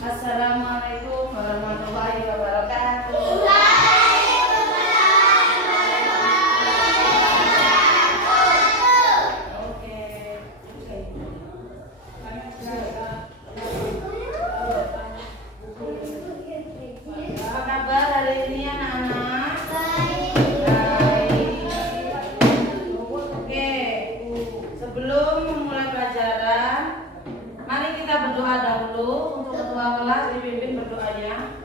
Assalamualaikum warahmatullahi wabarakatuh. Oke. Apa kabar hari ini anak-anak? Baik. Oke. Sebelum memulai pelajaran, mari kita berdoa dahulu. Untuk ketua kelas dipimpin berdoanya.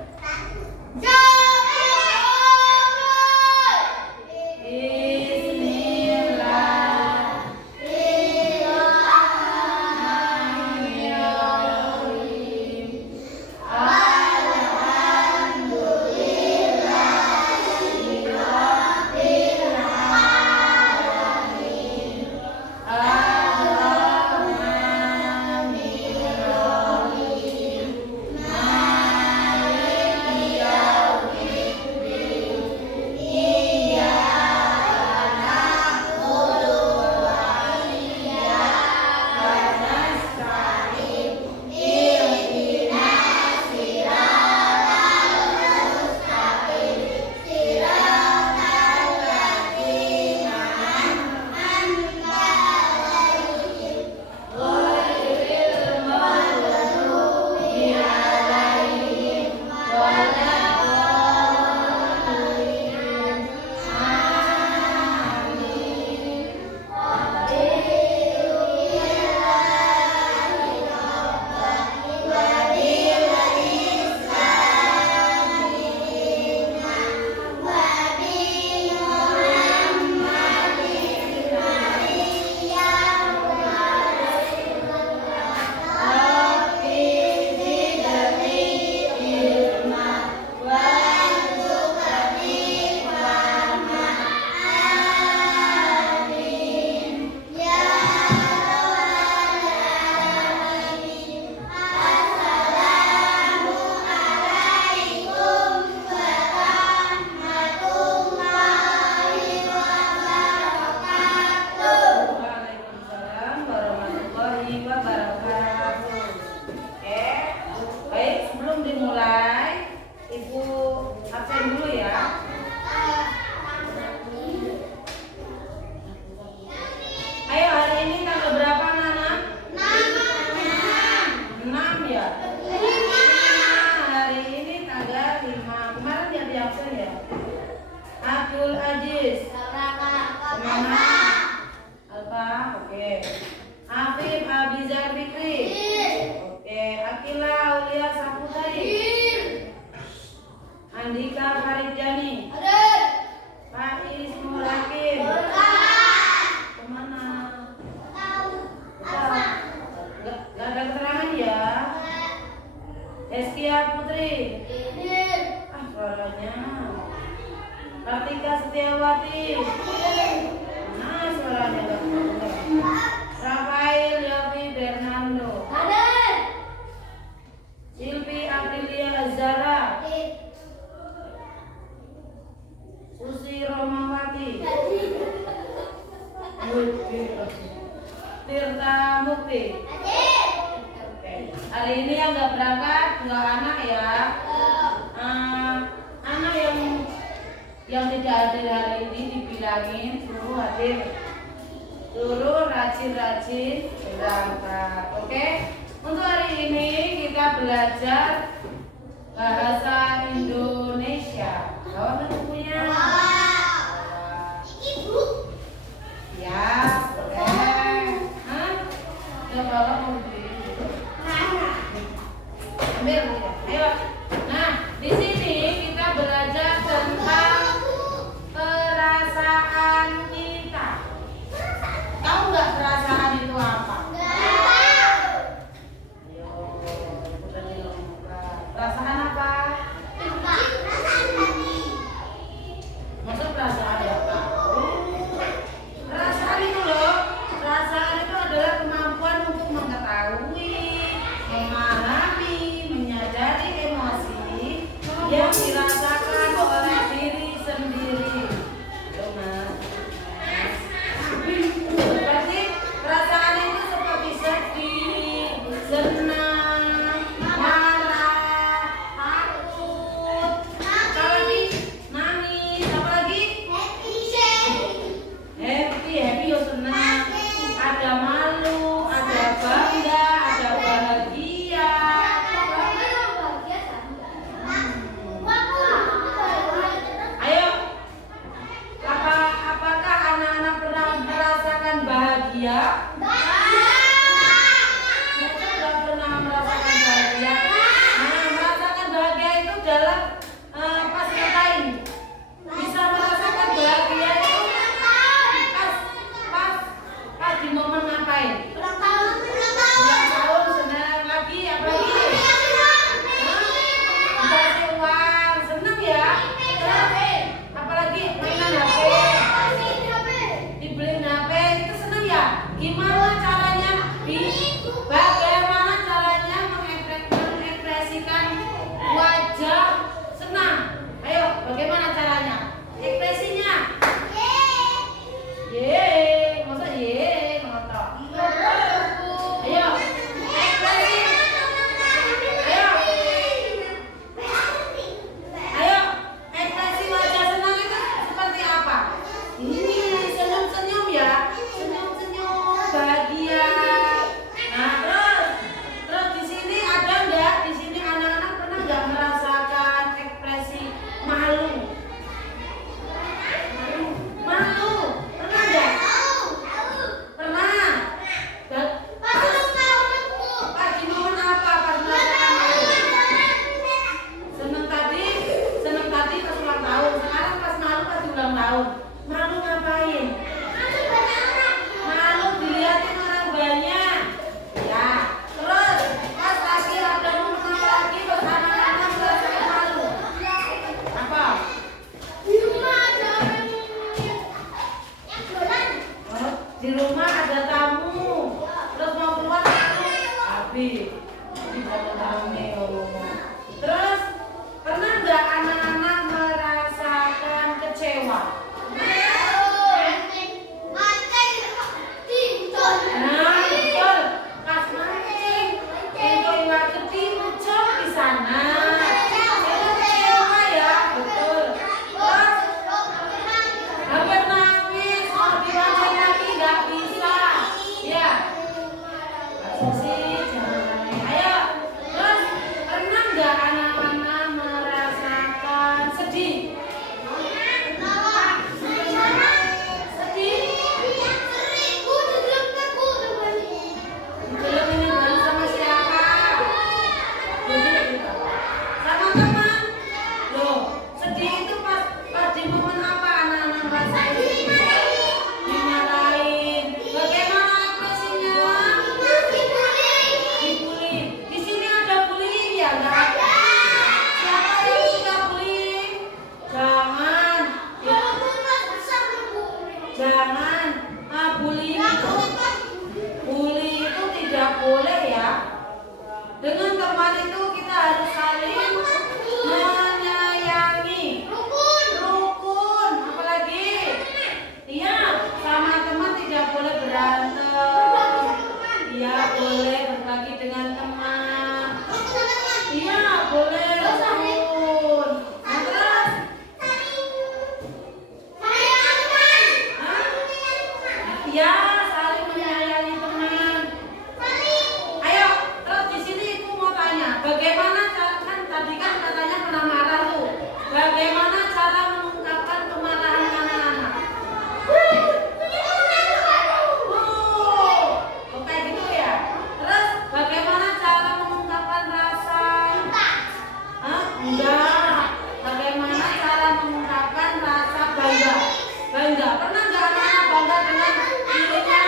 Waalaikumsalam warahmatullahi wabarakatuh. Oke, baik, sebelum dimulai, Ibu absen dulu ya. Ayo, hari ini tanggal berapa, Nana? 6 ya? Hari ini tanggal 5. Kemarin yang di absen ya? Abdul Aziz. Semangat. Alfa, oke. Afif Abizar Fikri. Oke. Akila Aulia Saputari. Andika Faridjani. Faiz Murakim. Kemana? Gak ada keterangan ya. Eskia Putri. Suaranya. Kartika Setiawati. Nah, suaranya gak kedengar. Rafael Yofi Bernardo. Silvi Aprilia Azara. Susi Romawati. Tirta Mukti. Oke. Hari ini yang gak berangkat nggak anak ya. Anak yang tidak hadir hari ini dibilangin suruh hadir. Suruh rajin-rajin berangkat. Oke. Untuk hari ini kita belajar bahasa Indonesia. Bawa bukunya. Ya, boleh. Ya bawa buku. Ambil bukunya. Ayo. Nah, di sini kita belajar tentang perasaan kita. Tahu nggak perasaan itu apa? Ayo, perasaan apa? Maksud perasaan apa? Perasaan itu loh. Perasaan itu adalah kemampuan untuk mengetahui, memahami, menyadari emosi yang dirasakan oleh diri sendiri. Berarti perasaan itu seperti sedih, senang, marah, Bi, tidak rame. Terus pernah nggak anak-anak merasakan kecewa? Nah, betul. Pas mancing, itu iwak gede muncul di sana. Itu kecewa ya, betul. Terus hampir nangis, mau dimancing lagi nggak bisa. Ya, Susi, jangan nangis. Ayo, terus pernah nggak anak-anak merasakan sedih? Sedih? Belum ingin balik sama siapa? Sama teman. Loh, sedih itu pas di momen apa anak-anak ngerasain sedih? Dimarahin. Bagaimana ekspresinya? Dibully. Di sini ada bullying ya, nggak ada? Siapa yang suka bullying? Jangan. Jangan. Bully itu tidak boleh ya. Dengan teman itu kita harus saling menyayangi. Rukun. Apalagi? Iya, sama teman tidak boleh berantem. Iya, boleh berbagi dengan teman. Iya, boleh rukun. Nah, terus? Hah? Iya, saling menyayangi teman. Ayo, terus di sini ibu mau tanya, bagaimana kan tadi kan katanya pernah marah tuh. Bagaimana cara mengungkapkan kemarahan anak-anak? Oh, kayak gitu ya. Terus bagaimana cara mengungkapkan rasa? Hah? Enggak. Bagaimana cara mengungkapkan rasa bangga? Bangga. Pernah nggak anak-anak bangga dengan dirinya?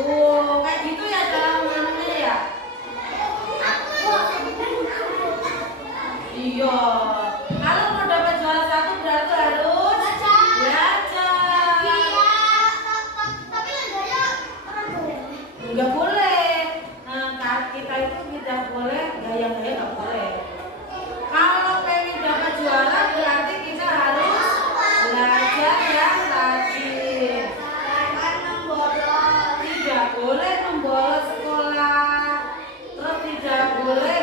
Oh, kayak gitu ya cara menganunya ya? Iya. Kalau mau dapat juara satu berarti harus belajar. Enggak boleh. Nah, kita itu tidak boleh gaya-gaya, nggak boleh. Kalau pengen dapat juara berarti kita harus belajar yang rajin. Tidak boleh membolos sekolah. Terus tidak boleh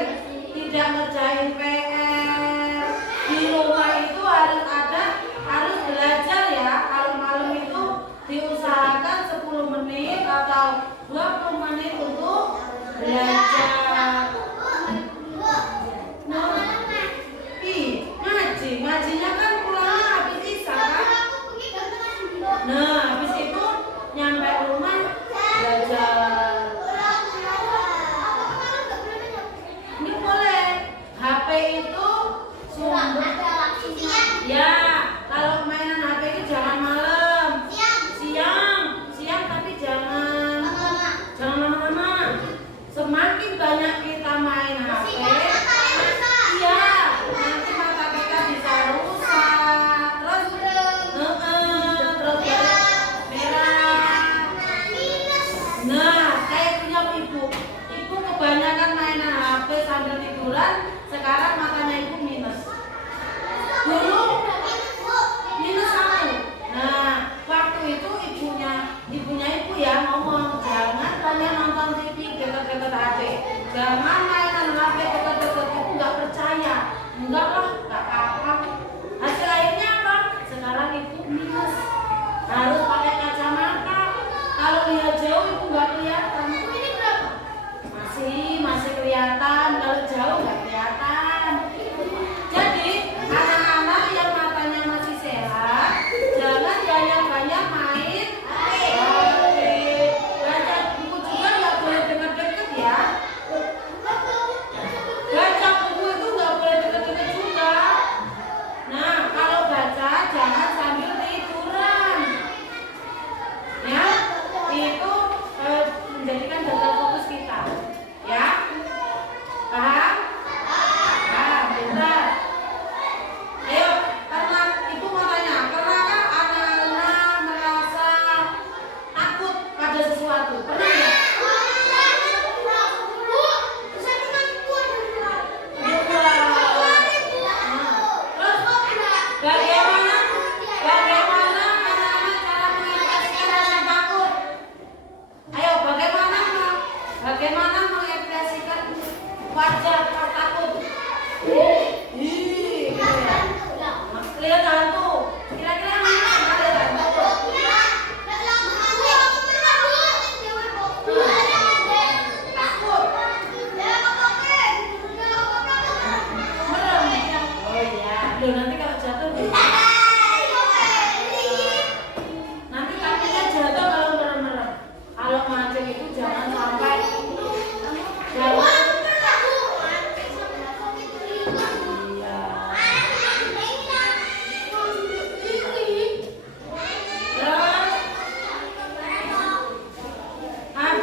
tidak ngerjain PR. Di rumah itu harus belajar ya. Kalau malam itu diusahakan 10 menit atau 20 menit untuk belajar. Ngajinya kan pulangnya habis isya kan? Nah, habis itu nyampe rumah belajar. Ini boleh. HP itu sumber. Ya, kalau mainan HP itu jangan malam. Siang tapi jangan lama-lama. Semakin banyak kita main HP, iya, nanti mata kita bisa rusak. Terus merah. Nah, kayak punya ibu kebanyakan mainan HP sambil tiduran. Sekarang matanya ibu minus. Dulu minus 1. Nah, waktu itu ibunya ibu ya ngomong, jangan banyak nonton TV deket-deket HP. Jangan mainan HP deket-deket. Ibu nggak percaya. Enggak lah, nggak apa-apa. Hasil akhirnya apa? Sekarang ibu minus. Harus pakai kacamata. Kalau lihat jauh ibu nggak kelihatan. Masih kelihatan. Kalau jauh nggak kelihatan. Jadi anak-anak yang matanya masih sehat, jangan banyak-banyak main HP. Baca buku juga nggak boleh deket-deket ya. Baca buku itu nggak boleh deket-deket juga.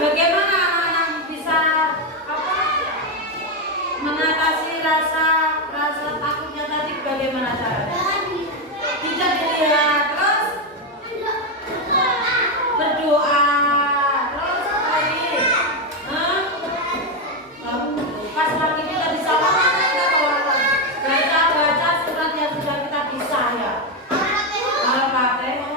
Bagaimana anak-anak bisa apa mengatasi rasa takutnya tadi? Bagaimana caranya? Tidak dilihat, terus berdoa, terus apa lagi? Hah? Pas lagi kita di sawah kita baca surat yang sudah kita bisa ya. Al-Fatihah.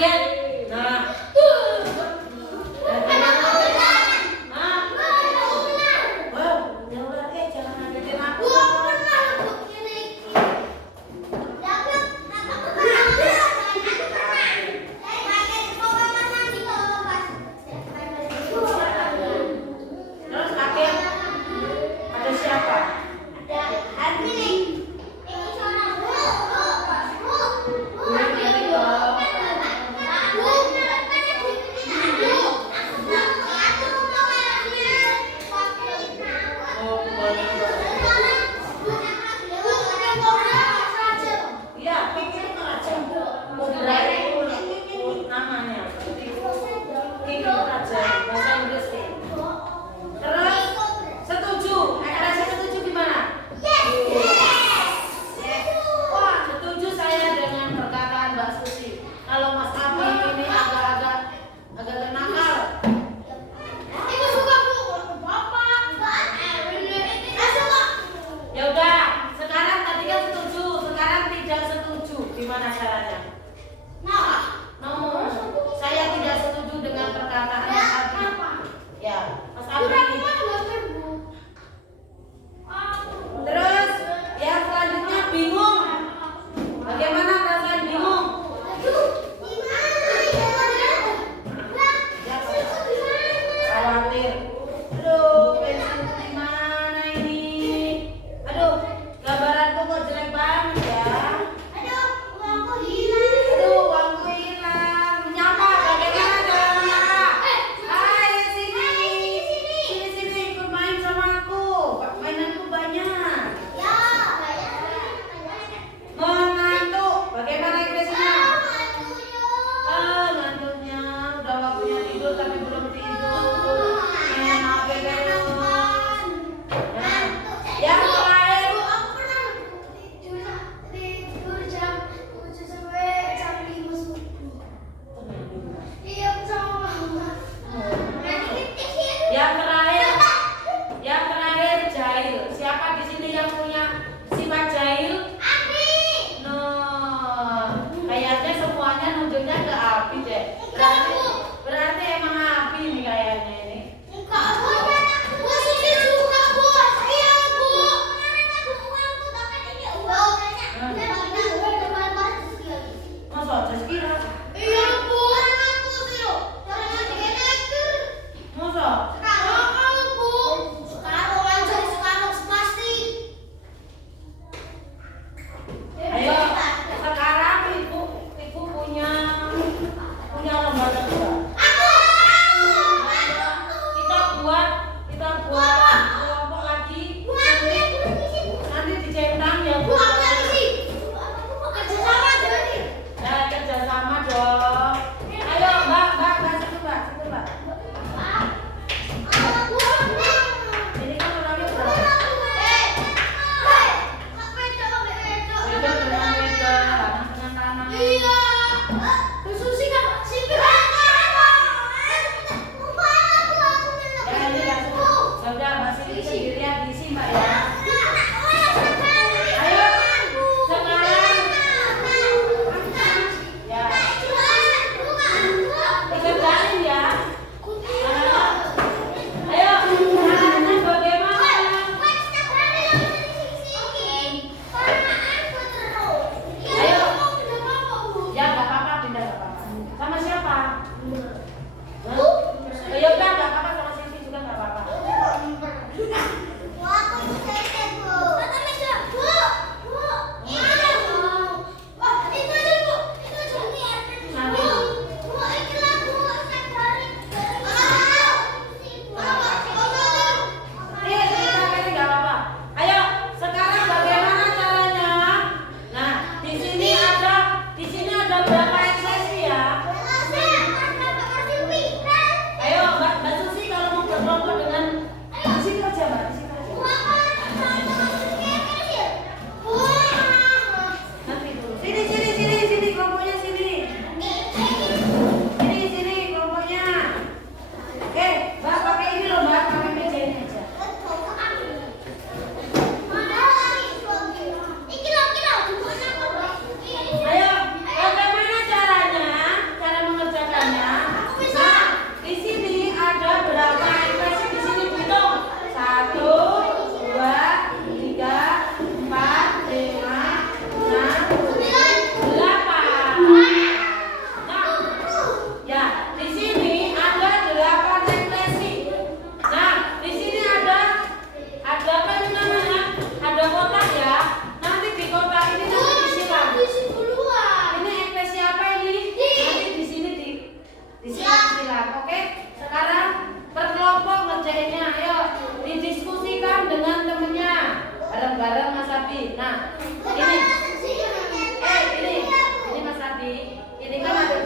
kaget. Nah. Wow, ya udah jangan ngagetin aku. Terus kaget. Ada siapa?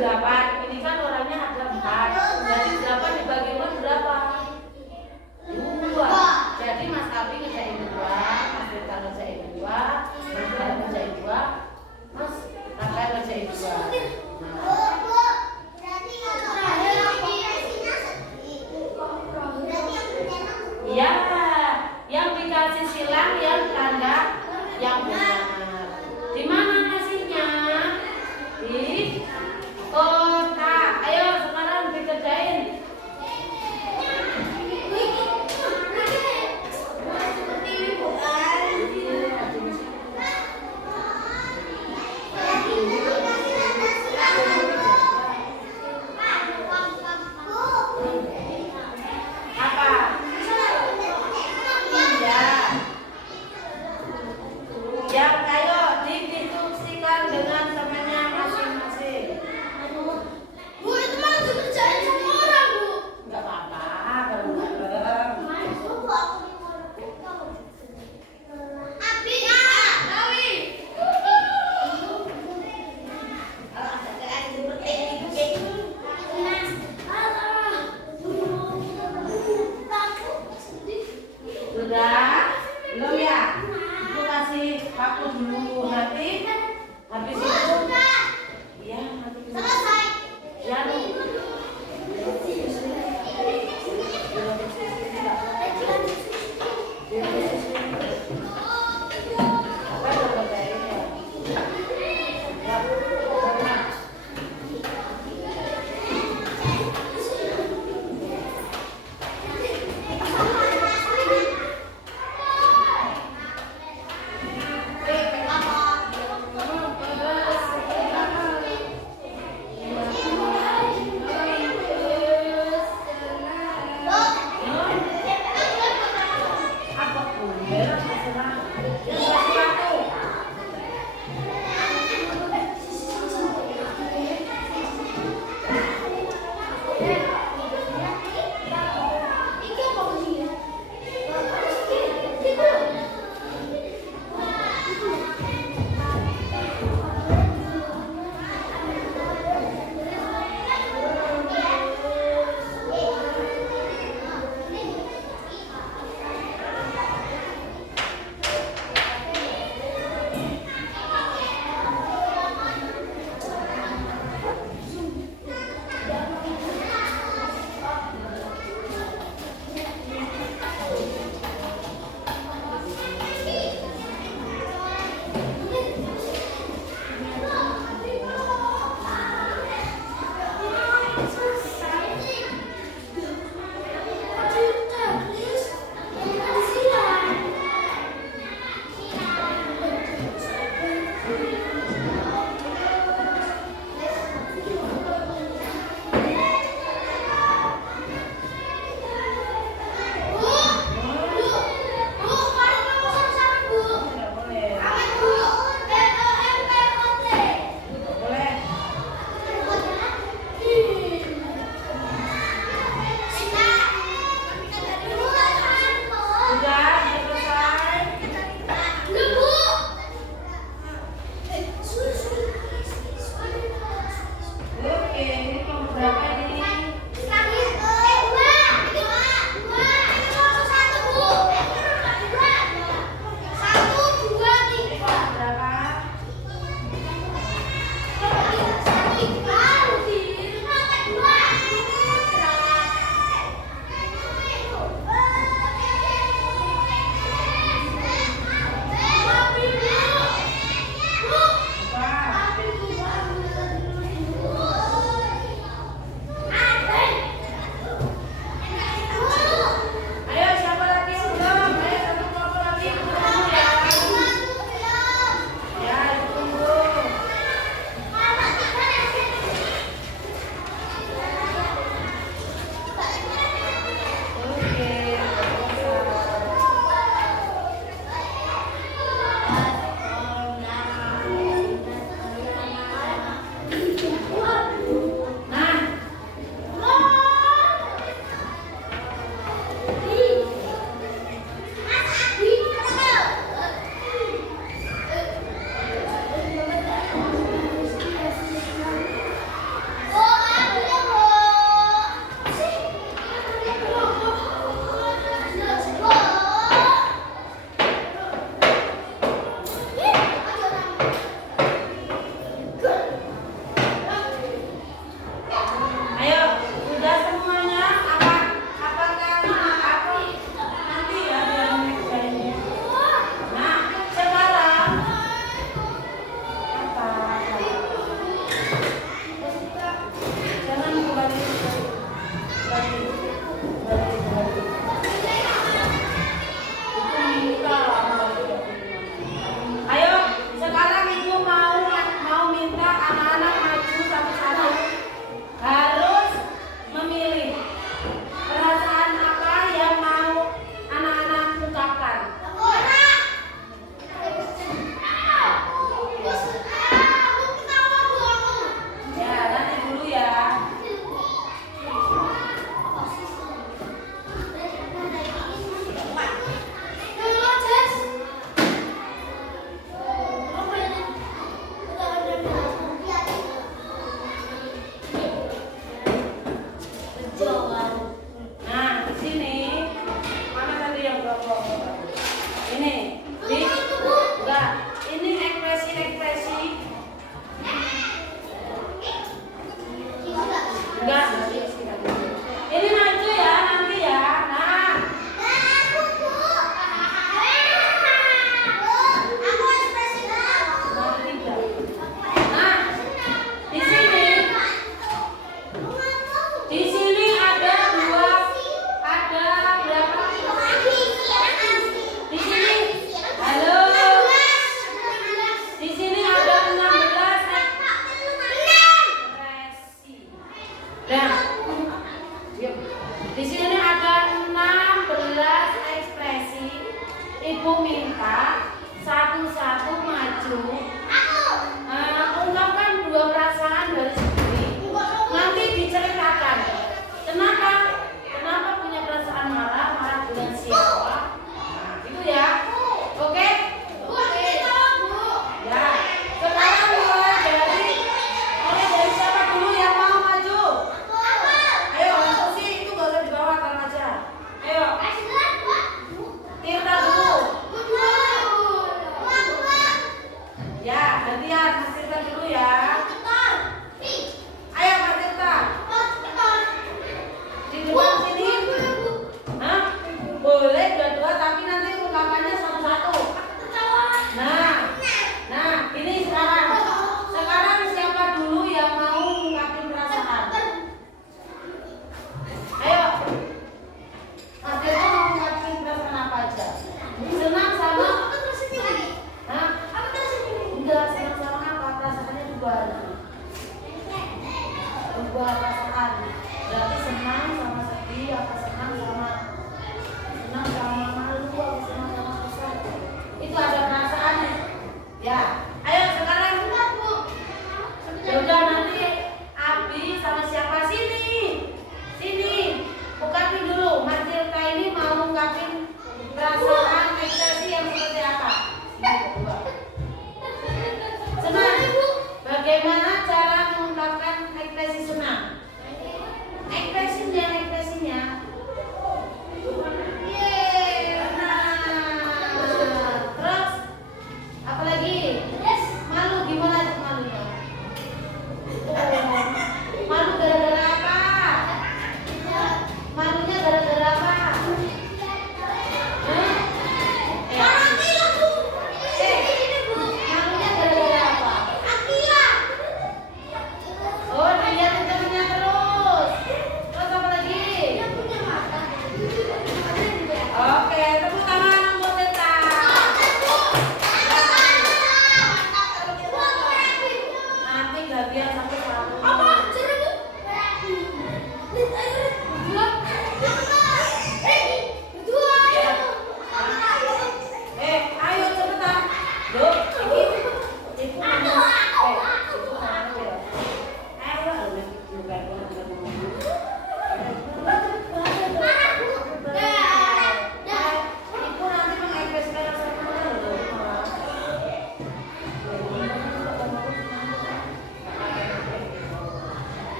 8. Ini kan orangnya ada 4. Jadi 8 dibagi 4 berapa? 2. Jadi Mas Abi ngerjain 2, Mas Rita ngerjain 2, Mas Rita ngerjain 2, Mas Rita ngerjain 2. Ya, yang dikasih silang yang tanda yang benar. Di mana ngasihnya? Di kotak. Ayo sekarang dikerjain. Yang ayo didiskusikan dengan temannya masing-masing. Bu, itu malah dikerjain sama orang, Bu. Enggak apa-apa, bareng-bareng. Abi, Abi. Sudah? Belum ya? Ibu kasih paku dulu nanti. Habis itu iya, nanti bisa. Selesai. Ya, lu. Apa yang udah kerjain ya? Ya, karena apa pun, ya, terserah. Yang kasih paku. Iki apa sih? Tidak boleh. Tidak boleh. Sudah selesai. Oke, ini kelompok berapa ini? Kelompok berapa? Berapa? Enggak. Ini maju ya nanti ya. Nah, nomor 3. Nah, di sini ada berapa? Di sini, halo. Di sini ada 16 ekspresi. Dan di sini ada 16 ekspresi. Ibu minta satu-satu maju. Ungkapkan 2 perasaan dari sendiri. Nanti diceritakan. Kenapa punya perasaan marah dengan siapa? Nah, gitu ya. Oke? Ya. Sekarang mulai dari siapa dulu yang mau maju? Ayo, masuk sih, itu gak usah dibawa, taruh aja. Ayo, Tirta dulu. Ya, gantian, Mas Tirta dulu ya. Ayo, Mas Tirta. Di depan sini. Hah? Boleh dua-dua, tapi nanti ungkapannya satu-satu. Nah, ini sekarang. Sekarang siapa dulu yang mau ungkapin perasaan? Ayo. Mas Tirta mau ungkapin perasaan apa aja? Senang sama? Hah? Enggak, senang sama apa? Perasaannya dua. Dua perasaan. Berarti senang sama sedih, apa senang sama malu, apa senang sama susah. Itu ada perasaannya. Ya. Ayo sekarang. Ya udah nanti Abi sama siapa sini. Ungkapin dulu. Mas Tirta ini mau ungkapin perasaan ekspresi yang seperti apa? Sini berdua. Senang. Bagaimana cara mengungkapkan ekspresi senang? Ekspresinya. Yeay. Nah. Terus apa lagi?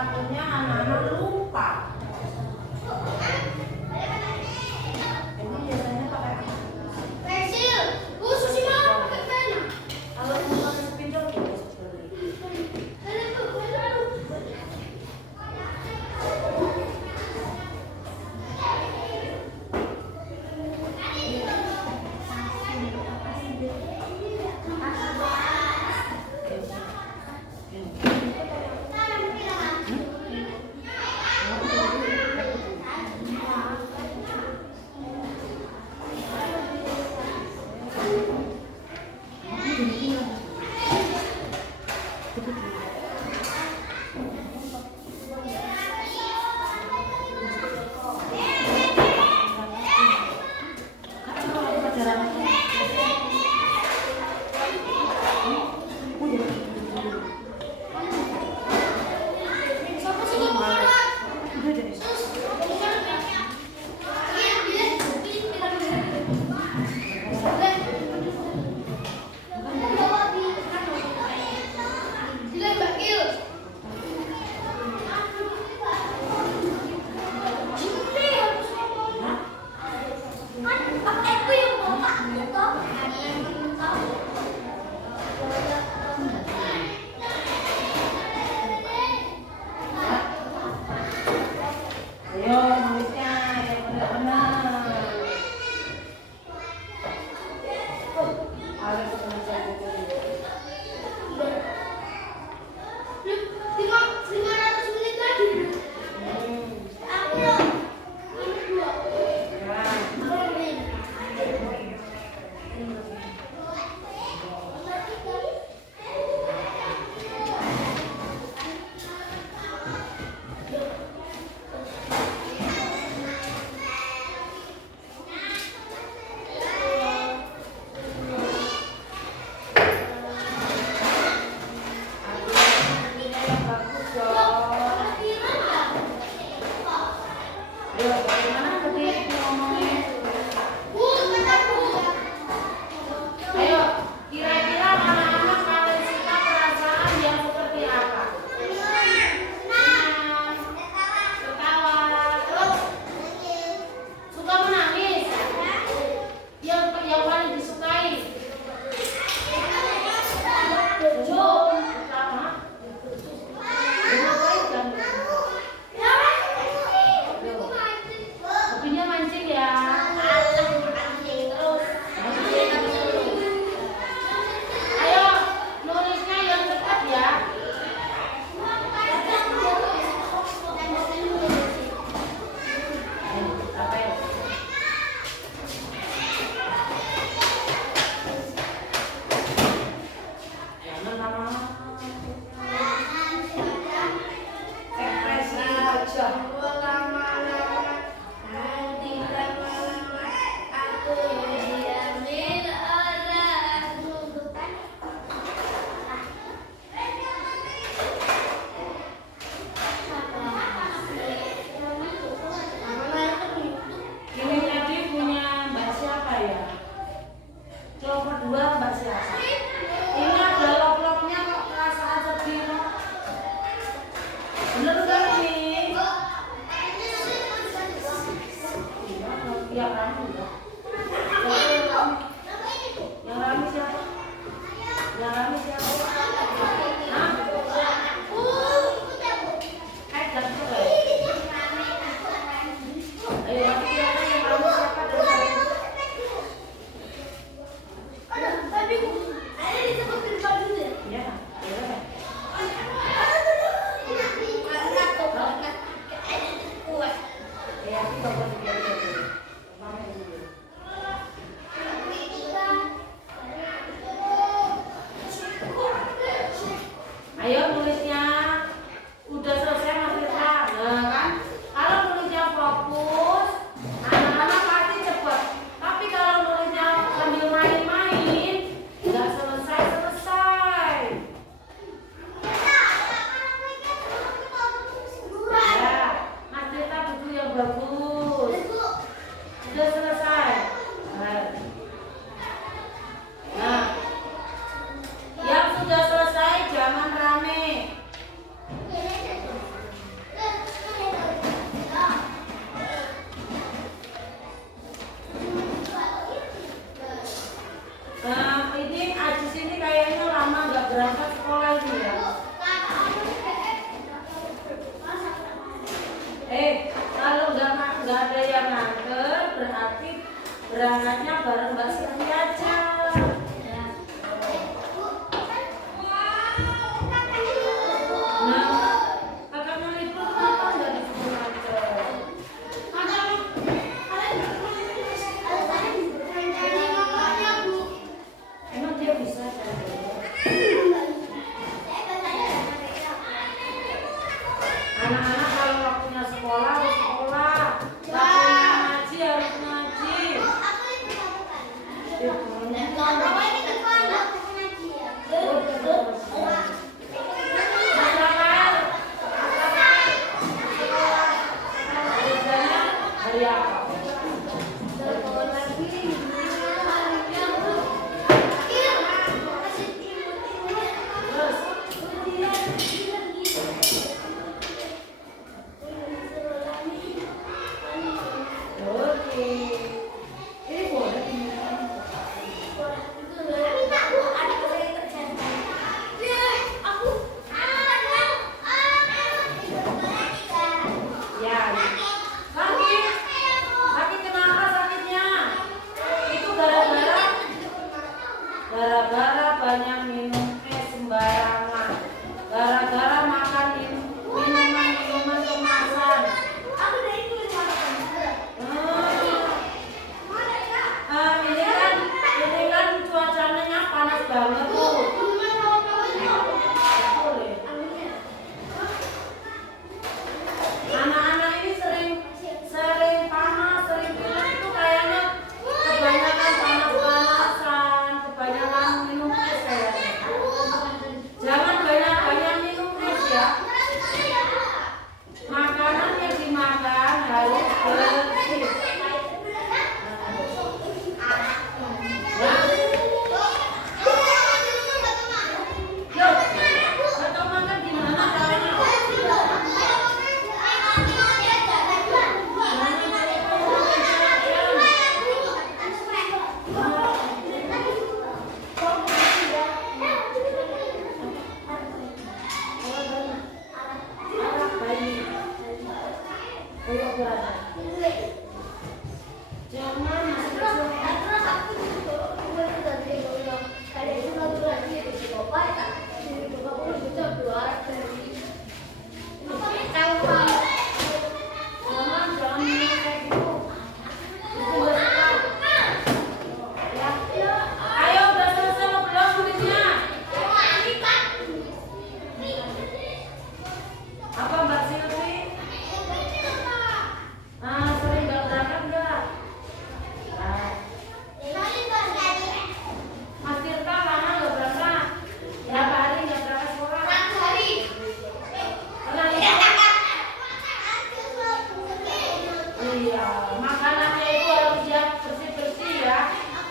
takutnya anak-anak lupa. Emang biasanya pakai apa? Pensil. Susi mau pakai pena. Kalau mau pakai spidol boleh spidol. nggak ada yang nganter, berarti berangkatnya bareng Mbak Siti aja. Nah, kakaknya libur kenapa nggak disuruh nganter? Emang dia bisa cari? Anak-anak kalau waktunya sekolah harus sekolah, waktunya ngaji harus ngaji. Hari apa? Gara-gara banyak minum es sembarangan, gara-gara makan minuman kemasan. Ini kan cuacanya panas banget tuh. Anak-anak ini sering panas, sering pilek itu kayaknya kebanyakan panas-panasan, kebanyakan minum es kayaknya. Jangan banyak-banyak minum es ya. Makanan yang dimakan harus bersih. Atau makan gimana caranya? Jangan jangan minum kayak gitu. Itu nggak sehat. Ya. Ayo udah selesai lo belum tulisnya? Apa Mbak Silvi? Sering nggak berangkat nggak? Mas Tirta lama nggak berangkat? Berapa hari nggak berangkat sekolah? Pernah lihat? Iya, makanannya itu harus yang bersih-bersih ya.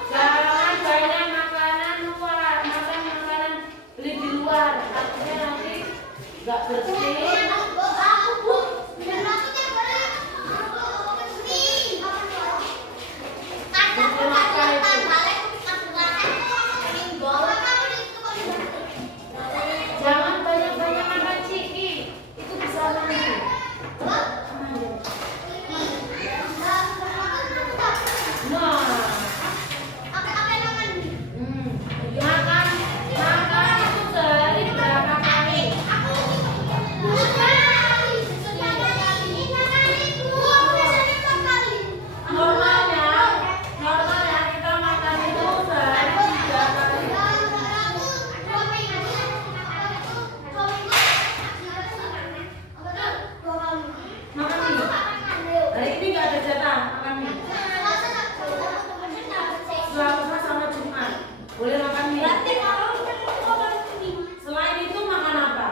Jangan banyak makanan luar, makan makanan beli di luar. Takutnya nanti nggak bersih. Jangan banyak-banyak makan ciki, itu bisa nanti. Nah, makan itu sehari berapa kali? Normalnya kita makan itu sehari 3 kali. Makan mie. Hari ini nggak ada jatah makan mie. Selasa sama Jumat boleh makan mie. Selain itu makan apa?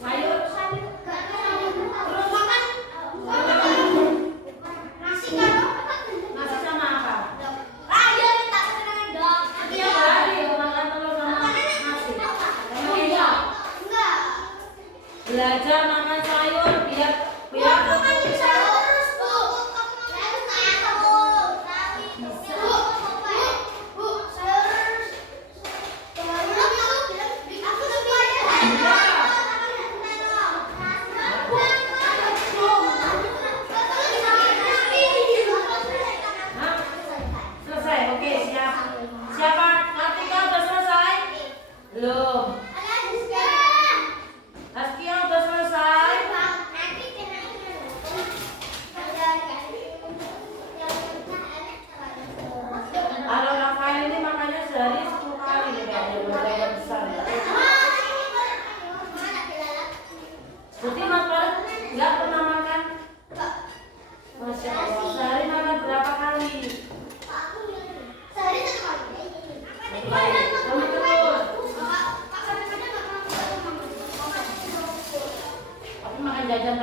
Sayur. Terus makan nasi sama apa? Tiap hari makan telur sama nasi. Emang iya? Belajar makan sayur biar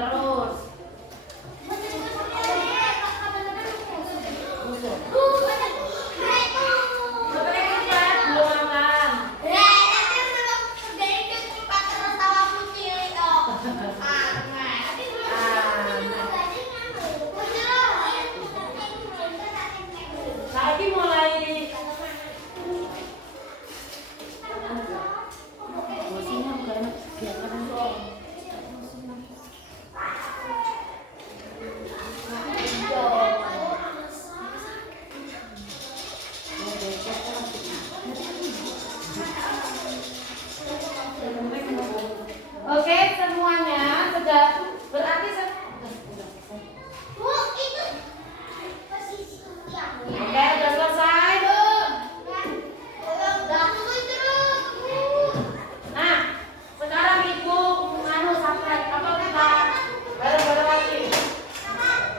Terus. Belum makan. Lagi mulai. Oke, semuanya sudah berarti oke, udah selesai. Nah, sekarang ibu subscribe apa kita bareng-bareng lagi.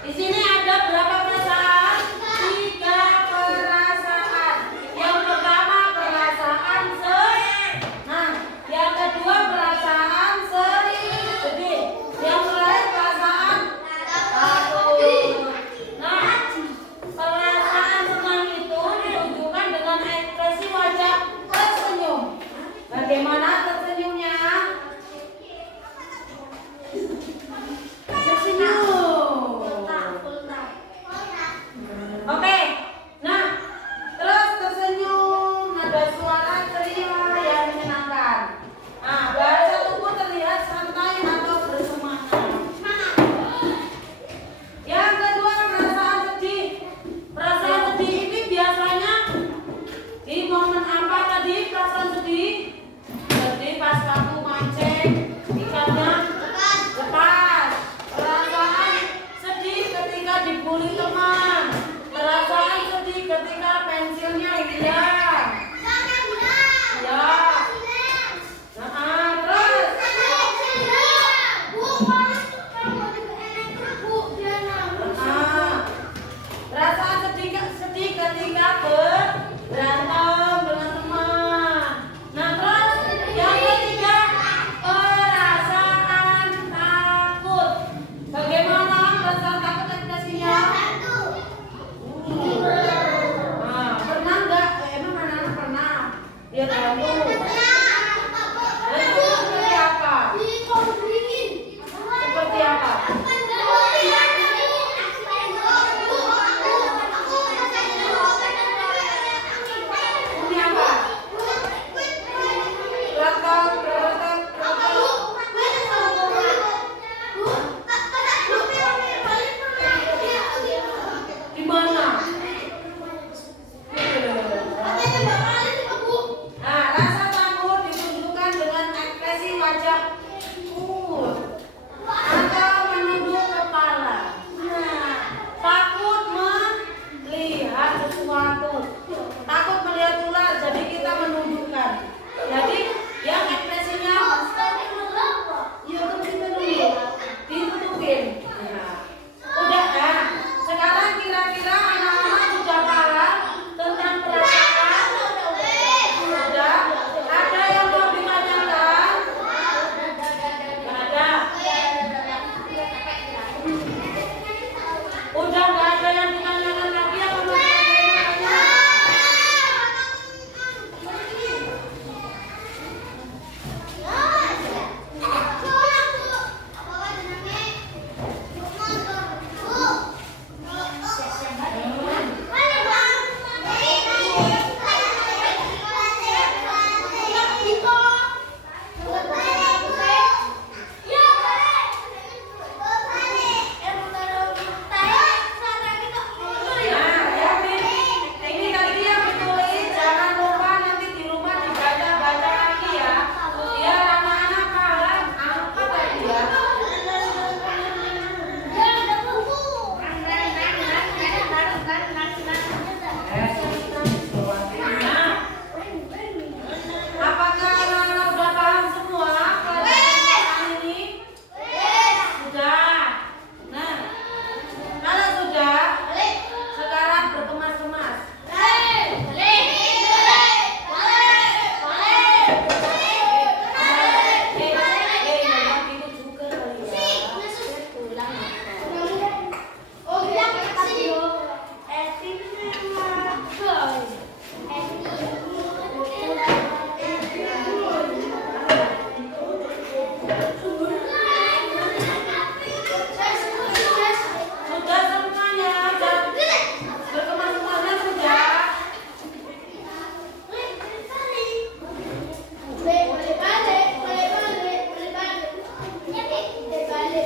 Di sini ada berapa perasaan? 3 perasaan. Yang pertama perasaan senang. Yang kedua perasaan sedih. Yang terakhir perasaan takut. Nah, perasaan senang itu ditunjukkan dengan ekspresi wajah tersenyum. Bagaimana tersenyumnya? Tersenyum. Oke, nah terus tersenyum, ada suara ceria yang menyenangkan. Nah, bahasa tubuh terlihat santai atau bersemangat. Yang kedua perasaan sedih. Perasaan sedih ini biasanya di momen apa tadi perasaan sedih? Sedih pas kamu mancing, ikannya lepas. Perasaan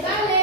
sekali.